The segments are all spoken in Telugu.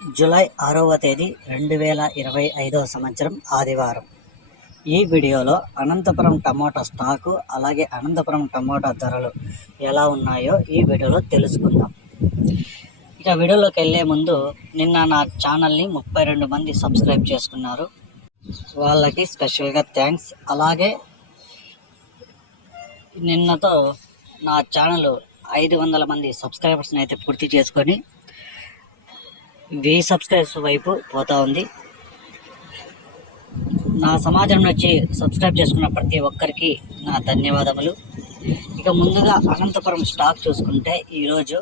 జూలై 6వ తేదీ 2025 సంవత్సరం ఆదివారం. ఈ వీడియోలో అనంతపురం టమోటా స్టాకు అలాగే అనంతపురం టమోటా ధరలు ఎలా ఉన్నాయో ఈ వీడియోలో తెలుసుకుందాం. ఇక వీడియోలోకి వెళ్ళే ముందు నిన్న నా ఛానల్ని 32 మంది సబ్స్క్రైబ్ చేసుకున్నారు, వాళ్ళకి స్పెషల్గా థ్యాంక్స్. అలాగే నిన్నతో నా ఛానల్ 500 మంది సబ్స్క్రైబర్స్ని అయితే పూర్తి చేసుకొని 1000 సబ్స్క్రైబర్స్ వైపు పోతా ఉంది. నా సమాజం వచ్చి సబ్స్క్రైబ్ చేసుకున్న ప్రతి ఒక్కరికి నా ధన్యవాదములు. ఇక ముందుగా అనంతపురం స్టాక్ చూసుకుంటే ఈరోజు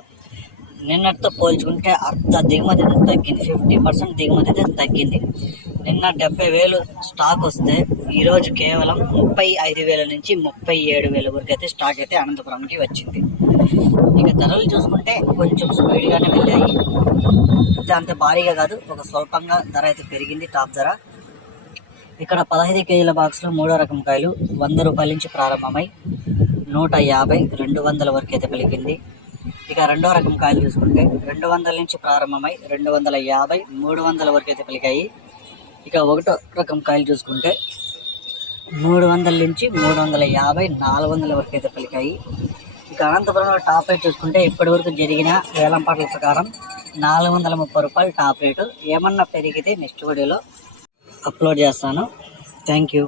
నిన్నటితో పోల్చుకుంటే అర్ధ దిగుమతి తగ్గింది, 50% దిగుమతి అయితే తగ్గింది. నిన్న 70,000 స్టాక్ వస్తే ఈరోజు కేవలం 35,000 నుంచి 37,000 వరకు అయితే స్టాక్ అయితే అనంతపురంకి వచ్చింది. ఇక ధరలు చూసుకుంటే కొంచెం స్పీడ్గానే వెళ్ళాయి, అంత భారీగా కాదు, ఒక స్వల్పంగా ధర అయితే పెరిగింది. టాప్ ధర ఇక్కడ 15 కేజీల బాక్స్లో 3వ రకం కాయలు 100 రూపాయల నుంచి ప్రారంభమై 150, 200 వరకు అయితే పలికింది. ఇక 2వ రకం కాయలు చూసుకుంటే 200 నుంచి ప్రారంభమై 250, 300 వరకు అయితే పలికాయి. ఇక 1వ రకం కాయలు చూసుకుంటే 300 నుంచి 350, 400 వరకు అయితే పలికాయి. ఇక అనంతపురంలో టాప్ రేట్ చూసుకుంటే ఇప్పటి వరకు జరిగిన వేలంపాట్ల ప్రకారం 430 రూపాయలు టాప్ రేటు. ఏమన్నా పెరిగితే నెక్స్ట్ వీడియోలో అప్లోడ్ చేస్తాను. Thank you.